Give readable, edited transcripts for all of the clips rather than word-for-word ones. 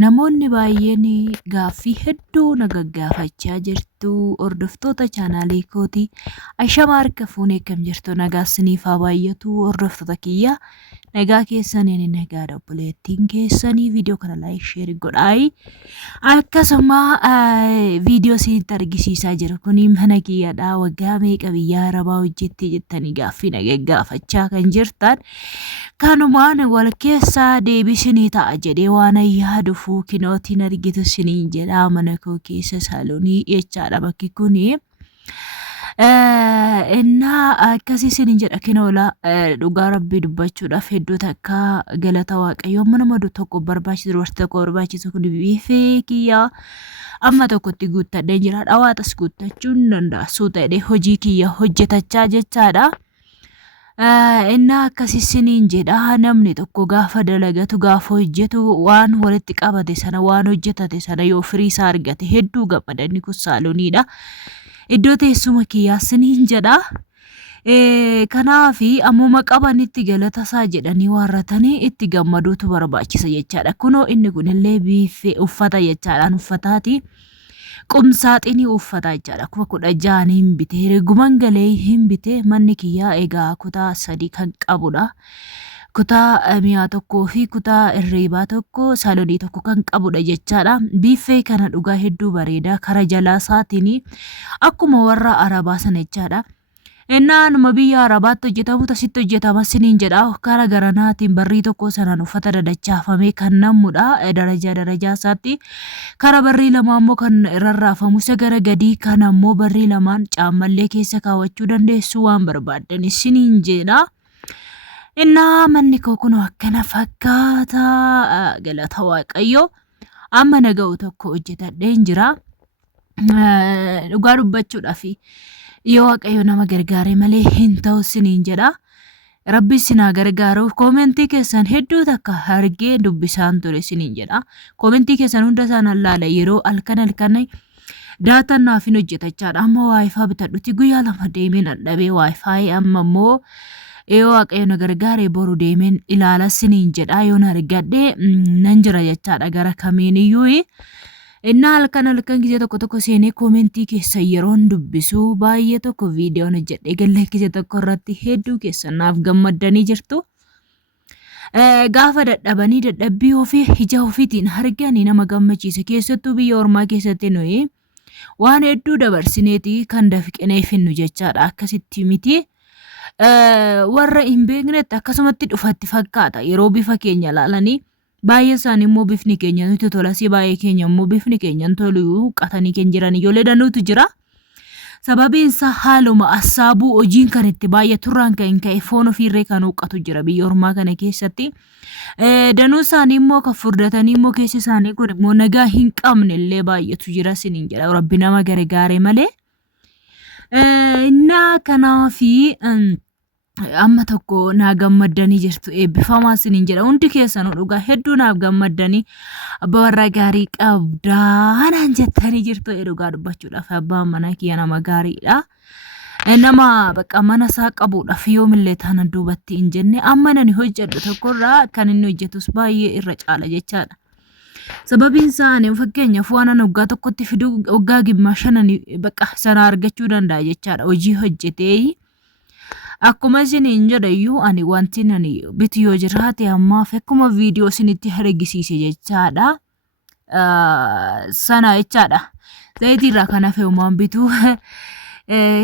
Namoonni baay'een gaaffii hedduu na gaggaafachaa jirtu. Hordoftoota chaanaalii kooti. Ashama harka fuunee akkam jirtu nagaa isiniif haa baay'atu. Hordoftoota kiyya nagaa keessaniin nagaadha obboleettiin keessanii viidiyoo kana laayik sheer godhaa. Akkasuma viidiyoo isinitti argisiisaa jiru kun mana kiyyadha. Waggaa meeqa biyya Arabaa hojjettee jettanii gaaffii na gaggaafachaa kan jirtan. Kanumaan wal keessaa deebisinii ta'a jedhee waan yaadu fuukinootiin argitu siniin jedha mana koo keessa saaloonii jechaadha bakki kuni. Innaa akkasii siniin jedha kinoola dhugaa rabbii dubbachuudhaaf hedduu takka galata waaqayyoo nama tokko barbaachisu dubartii tokko barbaachisu kun biifee kiyyaa amma tokkotti guuttadhee jira. Dhawaatas guuttachuun danda'a ta'ee hojii kiyya hojjetachaa jechaadha. Innaa akkasii siniin jedha namni tokko gaafa dalagatu gaafa hojjetu waan walitti qabate sana waan hojjetate sana yoo firii isaa argate hedduu gammadanni kun saalooniidha. Iddoo teessuma kiyyaa siniin jedha. Kanaafi ammuma qabanitti galata isaa jedhanii warratanii itti gammaduutu barbaachisa jechaadha. Kunoo inni kunillee biifee uffata jechaadhaan uffataati. Qumsaaxinii uffata jechaadha. Kuma 16 hin bitee reeguman galee hin bitee manni kiyyaa egaa kutaa 3 kan qabudha. Kutaa mi'a tokkoo fi kutaa irriibaa tokko saaloonii tokko kan qabudha jechaadha. Biifee kana dhugaa hedduu bareeda kara jalaa isaatiin akkuma warra Arabaa sana jechaadha. Innaanuma biyya Arabaatti hojjetamu tasitti hojjetama siniin jedha. Kara garanaatiin barrii tokko sanaan uffata dadachaafamee kan namudha darajaa isaatti. Kara barrii lama ammoo kan rarraafamu isa gara gadii kan ammoo barrii lamaan caammallee keessa kaawwachuu dandeessu waan barbaaddan siniin jedha. Innaa manni koo kun akkana fakkaata galata waaqayyoo. Amma naga'u tokko hojjetadheen jira. Dhugaa dubbachuudhaaf yoo waaqayyo nama gargaare malee hin ta'u siniin jedha. Rabbi sinaa gargaaruuf koomentii keessan hedduu takka argee dubbisaan ture siniin jedha. Koomentii keessan hunda isaan allaala yeroo halkan daataan naaf hin hojjetachaadha. Amma waayifaa bitadhutti guyyaa 2 deemeen dadhabee waayifaa amma immoo yoo waaqayyo na gargaare boru deemeen ilaala siniin jedha. Yoo na argadhe nan jira jechaadha gara kamiiniyyuu. Innaa halkan gisee tokko seenee koomentii keessa yeroon dubbisu baay'ee tokko viidiyoon hojjedhee gallakkisee tokko irratti hedduu keessan naaf gammaddanii jirtu. Gaafa dadhabanii dadhabbii ofii ija ofiitiin arganii nama gammachiisa. Keessattuu biyya ormaa keessatti nuyi waan hedduu dabarsineeti kan dafiqnee finnu jechaadha. Akkasitti miti warra hin beeknetti akkasumatti dhufatti fakkaata yeroo bifa keenya ilaalanii. Baay'ee isaanii immoo bifni keenya nuti tolasii baay'ee keenya immoo bifni keenya tolu qatanii kan jiran ijoollee danuutu jira. Sababiin isaa haaluma assaabuu hojiin kan itti baay'ee turraan kan ka'e foon ofiirree kan huqqatu jira biyya ormaa kana keessatti. Danuu isaanii immoo kan furdatanii immoo keessi isaanii kun immoo nagaa hin qabne illee baay'eetu jira siniin jedha. Rabbi nama gargaare malee. Innaa kanaafi amma tokko naa gammaddanii jirtu eebbifamaa siniin jedha. Hundi keessan dhugaa hedduu naaf gammaddanii abbaa warraa gaarii qabdaa naan jettanii jirtu dhugaa dubbachuudhaaf abbaan mana kiyya nama gaariidha. Nama bakka mana isaa qabuudhaaf yoomillee taana duubatti hin jenne amma nani hojjedhu tokkorraa kan inni hojjetus baay'ee irra caala jechaadha. Sababiin isaa ani fakkeenyaaf waan waggaa tokkotti fiduu waggaa gimmaa 5 bakka sana argachuu danda'a jechaadha hojii hojjetee. Akkuma isiniin jedhayyuu ani wanti nani bitu yoo jiraate ammaaf akkuma viidiyoo isinitti argisiise jechaadha. Sana jechaadha. Zayitiirraa kan hafe uumaan bitu.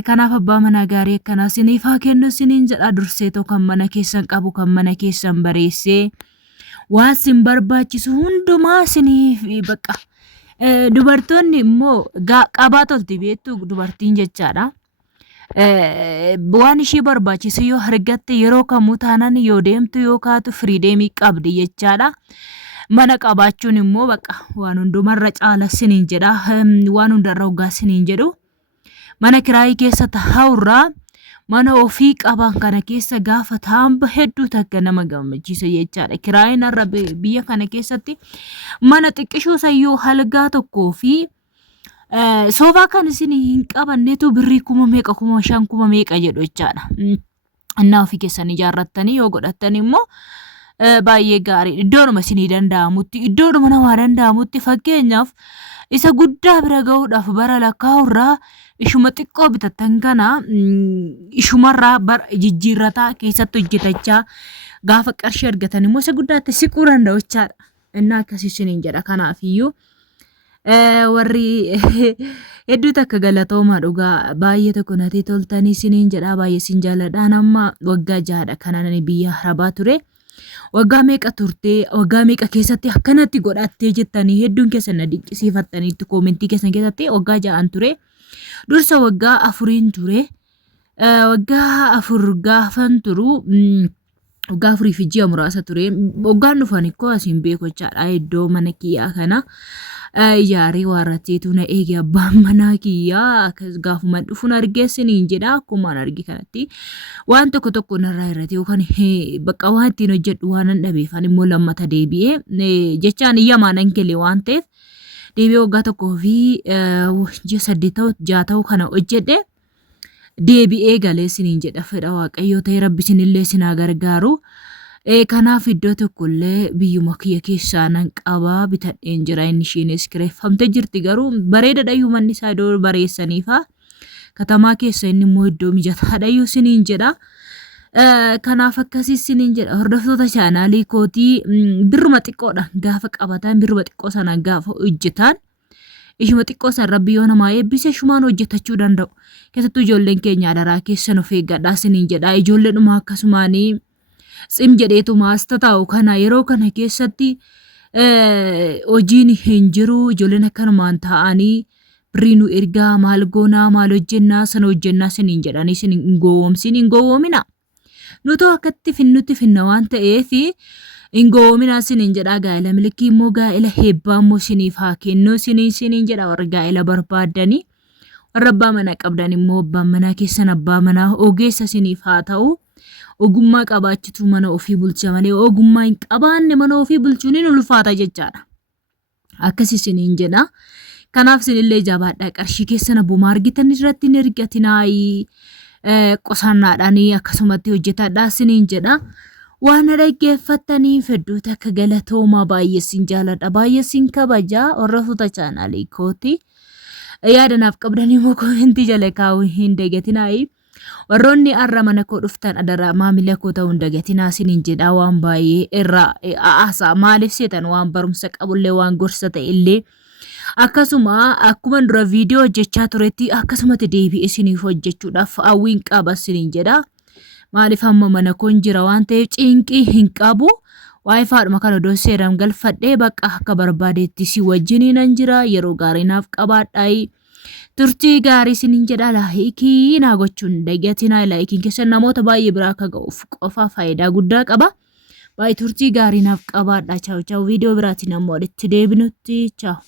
Kanaaf abbaa manaa gaarii akkanaa isiniif haa kennu isiniin jedha. Durseetoo kan mana keessan qabu kan mana keessan bareessee waan isin barbaachisu hundumaa isiniif bakka. Dubartoonni immoo qabaa tolti beektu dubartiin jechaadha. Waan ishee barbaachisu yoo argatte yeroo kamuu taanaan yoo deemtu yoo kaatu firiideemii qabdi jechaadha. Mana qabaachuun immoo bakka waan hundumarra caala siniin jedha. Waan hundarra hoggaa siniin jedhu. Mana kiraayii keessa taa'urraa mana ofii qaban kana keessa gaafa taa'an hedduu takka nama gammachiisa jechaadha. Kiraayiin har'a biyya kana keessatti mana xiqqishuu sayyoo halgaa tokkoo fi soofaa kan isin hin qabannetu birrii 5,000 jedhu jechaadha. Innaa ofii keessan ijaarrattanii yoo godhattan immoo baay'ee gaarii iddoonuma isinii danda'amutti iddoonuma namaa danda'amutti fakkeenyaaf isa guddaa bira ga'uudhaaf bara lakkaa'urraa ishuma xiqqoo bitattan kana ishumarraa jijjiirrataa keessatti hojjetachaa gaafa qarshii argatan immoo isa guddaatti siquu danda'u jechaadha. Innaa akkasii isiniin jedha kanaafiyyuu warri hedduu takka galatoomaa dhugaa baay'ee tokko natee toltanii isiniin jedha baay'ee isin jaalladhaan amma waggaa 6dha kanaan biyya Arabaa ture. Waggaa meeqa turtee waggaa meeqa keessatti akkanatti godhattee jettanii hedduun keessan na dinqisiifattaniitti koomentii keessan keessatti waggaa 6 ture. Dursa waggaa 4 ture. Waggaa 4 gaafan turu waggaa 4 fi ji'a muraasa ture. Waggaan dhufan ikkoo asiin beeku jechaadha iddoo mana kiyyaa kana. Ijaaree waarratteetu na eege abbaan manaa kiyyaa akkas gaafuma dhufuun argeessiniin jedha akkuma argi kanatti waan tokko tokko narraa irratti yookaan bakka waan ittiin hojjedhu waan hin dhabeefan immoo lammata deebi'ee jechaan iyyamaanan kelee waan ta'eef deebi'ee waggaa tokkoo fi ji'a 8 kana hojjedhe deebi'ee galeessiniin jedha fedha waaqayyoo ta'e rabbi isinillee sinaa gargaaru. Kanaaf iddoo tokkollee biyyuma kiyya keessaa nan qabaa bitadheen jira inni ishiinis kireeffamtee jirti garuu bareeda iyyuu manni isaa iddoo bareessaniifa katamaa keessa inni immoo iddoo mijataadha iyyuu isiniin jedha. Kanaaf akkasii isiniin jedha hordoftoota chaanaalii kootii birruma xiqqoodha gaafa qabatan birruma xiqqoo sana gaafa hojjetan ishuma xiqqoo san rabbi yoo namaa eebbise shumaan hojjetachuu danda'u. Keessattuu ijoolleen keenya adaraa keessan of eeggadhaa isiniin jedha ijoolleen dhuma akkasumaanii sim jedheetu maasta taa'u kana yeroo kana keessatti hojiin hin jiru ijoolleen akkanumaan taa'anii birrii nu ergaa maal goonaa maal hojjennaa sana hojjennaa isiniin jedhanii isin hin gowwoomina. Nutoo akkatti finnutti finna waan ta'eef hin gowwoomina isiniin jedhaa gaa'ela milkii immoo gaa'ela heebbaa immoo isiniif haa kennu isiniin jedha warra gaa'ela barbaaddanii warra abbaa manaa qabdan immoo abbaan manaa keessan abbaa manaa ogeessa isiniif haa ta'u. Ogummaa qabaachitu mana ofii bulcha malee ogummaa hin qabaanne mana ofii bulchuun hin ulfaata jechaadha. Akkasii isiniin jedha. Kanaaf isinillee jabaadhaa qarshii keessan abbuma argitan irratti hin ergatinaayi qosannaadhaan akkasumatti hojjetadhaa isiniin jedha. Waan dhaggeeffattaniif hedduu takka galatoomaa baay'ee isin jaalladha baay'ee isin kabajaa hordoftoota chaanaalii kooti. Yaadanaaf qabdanii immoo koomentii jala kaa'uu hin dagatinaayi. Warroonni arra mana koo dhuftan adara maamila koo ta'uu hin dagatinaa isiniin jedha waan baay'ee irraa aasaa maaliif seetan waan barumsa qabullee waan gorsa ta'ellee akkasuma akkuma dura viidiyoo hojjechaa turetti akkasumatti deebi'ee isiniif hojjechuudhaaf hawwiin qaba isiniin jedha. Maaliif amma mana koon jira waan ta'eef cinqii hin qabu. Waayifaadhuma kana iddoo seeran galfadhee bakka akka barbaadeetti si wajjiniin nan jira yeroo gaarii naaf qabaadhaa. Turtii gaarii isiniin jedha laayikii naa gochuun dagatinaa laayikiin keessan namoota baay'ee biraa akka ga'uuf qofa faayidaa guddaa qaba. Baay'ee turtii gaarii naaf qabaadhaa. Chaaw chaaw viidiyoo biraatiin ammoo walitti deebinutti chaaw.